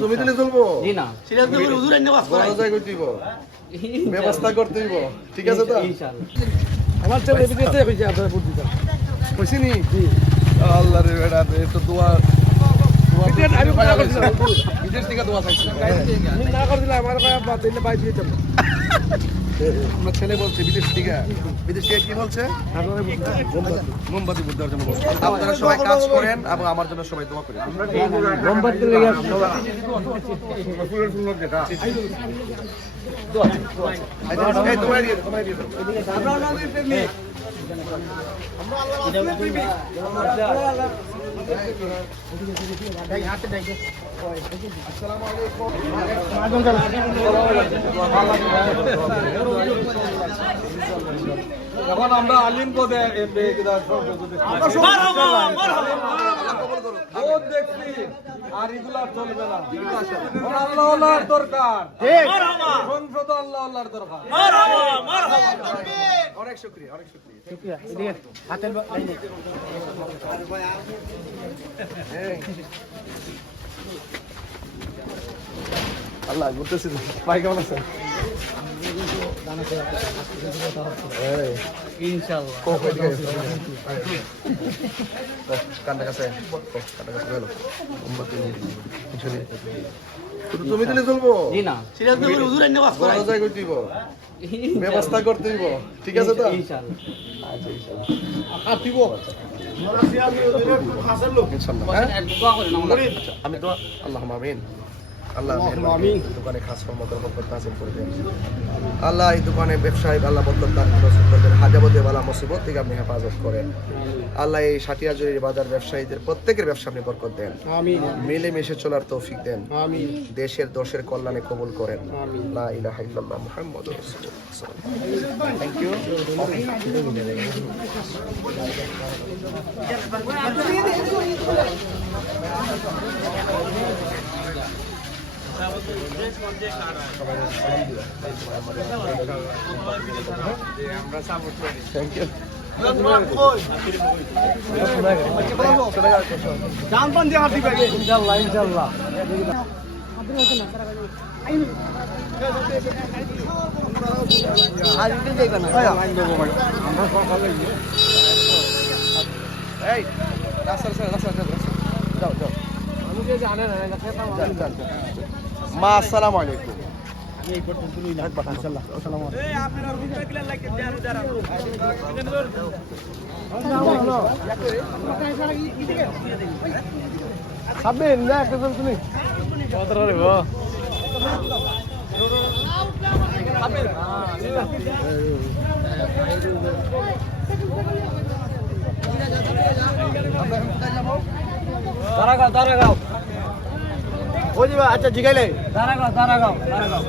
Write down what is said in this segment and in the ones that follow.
তুমি দিলে চলবো? জি না। বড় জায়গা দিব ব্যবস্থা করতে দিব ঠিক আছে তো? আমার ছেলে বিদেশে আপনার আল্লাহ রে এ তো দোয়া দোয়া আমি না করছিলাম। বিদেশ থেকে দোয়া চাইছি। আমি না করে আমার ভাই বাদ দিলে বাইক দিতাম না আমরা ছেলে বলছে বিদেশ থেকে। বিদেশ থেকে কি বলছে। মোমবাতি বুদ্ধ জন্য বলছে আপনারা সবাই কাজ করেন এবং আমার জন্য সবাই দোয়া করেন। মোমবাতি লেগে সবাই। এই তোমায় দিয়ে দাও, তোমায় দিয়ে দাও। এখন আমরা আলিম পদে দেখছি আর এগুলা চলবে না। আল্লাহ আল্লাহর দরকার। সংসদ আল্লাহ আল্লাহর দরকার। অনেক শুক্রিয়া অনেক শুক্রিয়া। আল্লাহ ঘুরতেছি ভাই কেমন আছেন? তুমি দিলে চলবো ব্যবস্থা করতে দিব ঠিক আছে তো ইনশাল্লাহ ইনশাআল্লাহ দোয়া করেন আমাদের আমি তো আল্লাহ আমিন। আল্লাহ দোকানে খাস রহমতের বরকত নাজিল করে দেন। আল্লাহ এই দোকানে ব্যবসায়ী আল্লাহ বরকত দান নসিব করে দেন হাজাবতে বালা মুসিবত থেকে আপনি হেফাজত করেন। আল্লাহ এই সাটিয়াজুরির বাজার ব্যবসায়ীদের প্রত্যেকের ব্যবসা আপনি বরকত দেন। আমিন। মিলেমিশে চলার তৌফিক দেন। দেশের দোষের কল্যাণে কবুল করেন। লা ইলাহা ইল্লাল্লাহ মুহাম্মাদুর রাসূলুল্লাহ। থ্যাংক ইউ থ্যাংক ইউ ইনশাল্লাহ ইনশাল্লাহ এই রাস্তা রাস্তা রাস্তা যাও যাও আমি যে জানে না মা আসসালামু আলাইকুম। সাবেন একটা তুমি। কত রে যে আচ্ছা জিগাইলে। দাঁড়াগাও দাঁড়াগাও দাঁড়াগাও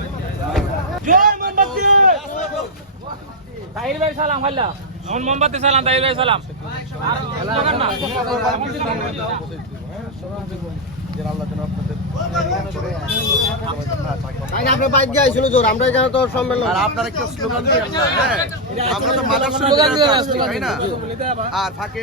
তাহির ভাই সালাম হাল্লা। মোহন মোমবাতি সালাম তাহির ভাই সালাম। আপনি বাইক দিয়ে আইছিল জোর আমরা এখানে তো সম্মেলন। আর আপনারা কেউ স্লোগান দিবেন হ্যাঁ? আমরা তো মাদার স্লোগান দিয়ে আসছি তাই না? আর ফাঁকে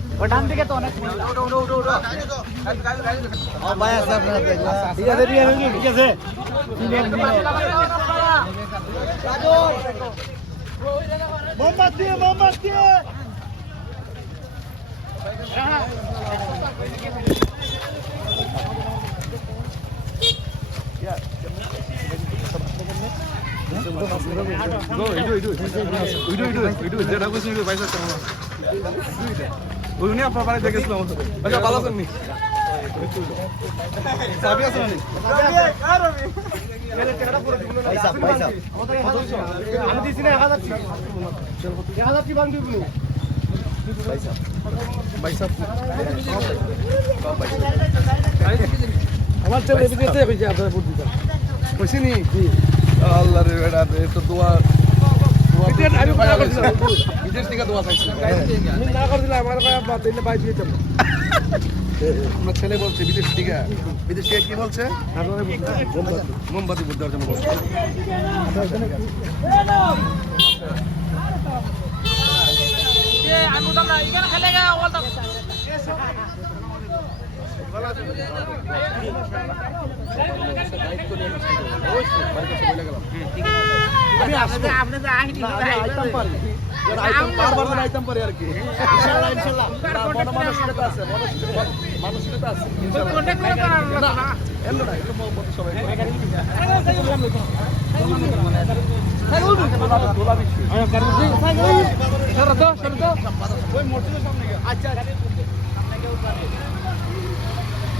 আমরা দোকান আছে রাষ্ট্রের কিছু নিয়ম কানুন ওই আছে যে এই যে মহিলা সালাম ওই মেয়েটা আপনার মাহফিল আরও হইব এই মাঠে মা, আসসালামু আলাইকুম আপনার বুড়ার আপনার বুড়ার আল্লাহ একজন, হ্যাঁ? জি, আসসালামু আলাইকুম। ওজোর ওজোর দিকে ওই ডান দিকে তো অনেক ভাই আছে আপনার হাতে ঠিক আছে ঠিক আছে ঠিক আছে মোমবাতি উনি আপনার আমার সাথে আচ্ছা ভালো আছেন নি চাবি আছে আমি দিছি না এক হাজার এক হাজার কি বান্ধব আমার ছেলে আপনার ভোট দিতে খুশি নি? আল্লাহ রে রে তো দোয়া। আমি কথা করছিলাম। বিদেশ থেকে দোয়া চাইছি। আমি না করে দিলাম আমার ভাই দিলে বাইশ দিতাম আপনার ছেলে বলছে বিদেশ থেকে বিদেশ থেকে কি বলছে? মোমবাতি বুদ্ধ জন্য বলছে। আমি খেলে গা মানসিকতা আছে। আচ্ছা আচ্ছা